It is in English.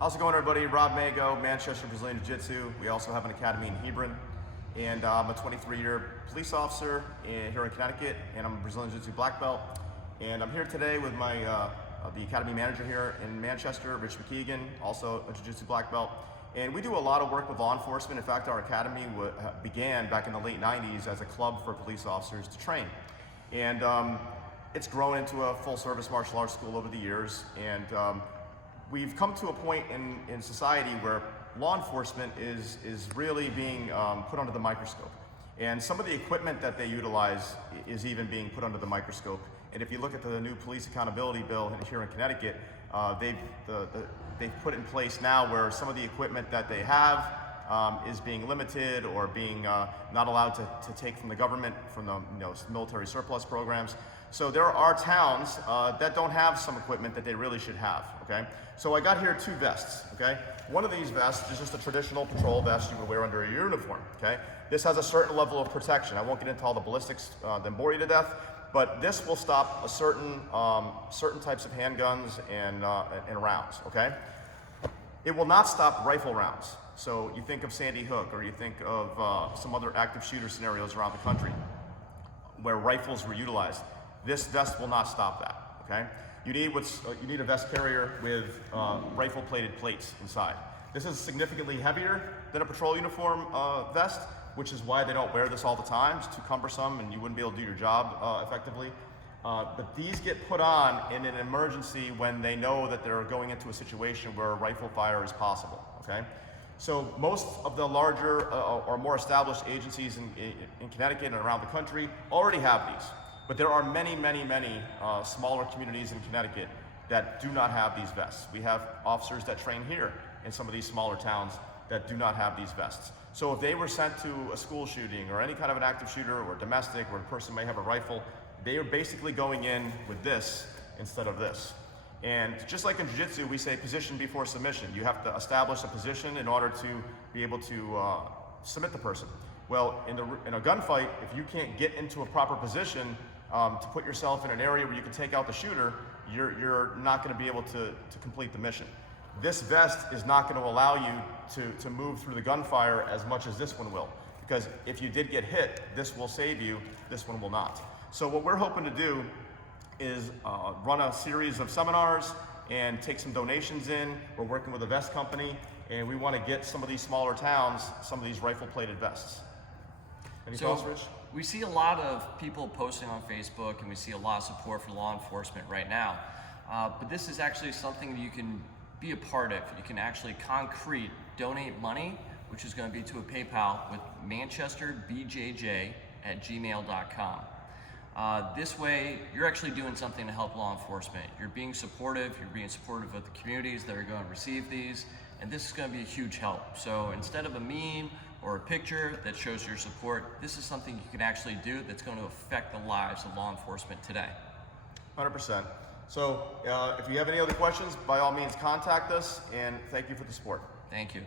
How's it going, everybody? Rob Mago, Manchester Brazilian Jiu-Jitsu. We also have an academy in Hebron. And I'm a 23-year police officer here in Connecticut, and I'm a Brazilian Jiu-Jitsu black belt. And I'm here today with my the academy manager here in Manchester, Rich McKeegan, also a Jiu-Jitsu black belt. And we do a lot of work with law enforcement. In fact, our academy began back in the late 90s as a club for police officers to train. And it's grown into a full-service martial arts school over the years. And we've come to a point in society where law enforcement is really being put under the microscope. And some of the equipment that they utilize is even being put under the microscope. And if you look at the new police accountability bill here in Connecticut, they've put in place now where some of the equipment that they have is being limited or being not allowed to take from the government, from the military surplus programs. So there are towns that don't have some equipment that they really should have, okay? So I got here 2 vests, okay? One of these vests is just a traditional patrol vest you would wear under your uniform, okay? This has a certain level of protection. I won't get into all the ballistics, then bore you to death, but this will stop a certain types of handguns and rounds, okay? It will not stop rifle rounds. So you think of Sandy Hook, or you think of some other active shooter scenarios around the country where rifles were utilized. This vest will not stop that, okay? You need a vest carrier with rifle-plated plates inside. This is significantly heavier than a patrol uniform vest, which is why they don't wear this all the time. It's too cumbersome and you wouldn't be able to do your job effectively. But these get put on in an emergency when they know that they're going into a situation where a rifle fire is possible, okay? So most of the larger or more established agencies in Connecticut and around the country already have these. But there are many smaller communities in Connecticut that do not have these vests. We have officers that train here in some of these smaller towns that do not have these vests. So if they were sent to a school shooting or any kind of an active shooter or domestic where a person may have a rifle, they are basically going in with this instead of this. And just like in Jiu-Jitsu, we say position before submission. You have to establish a position in order to be able to submit the person. Well, in a gunfight, if you can't get into a proper position to put yourself in an area where you can take out the shooter, you're not going to be able to complete the mission. This vest is not going to allow you to move through the gunfire as much as this one will. Because if you did get hit, this will save you, this one will not. So what we're hoping to do is run a series of seminars and take some donations in. We're working with a vest company, and we want to get some of these smaller towns some of these rifle-plated vests. Any thoughts, Rich? We see a lot of people posting on Facebook, and we see a lot of support for law enforcement right now. But this is actually something that you can be a part of. You can actually donate money, which is going to be to a PayPal with manchesterbjj@gmail.com. This way, you're actually doing something to help law enforcement. You're being supportive of the communities that are going to receive these, and this is going to be a huge help. So instead of a meme or a picture that shows your support, this is something you can actually do that's going to affect the lives of law enforcement today. 100%. So if you have any other questions, by all means contact us, and thank you for the support. Thank you.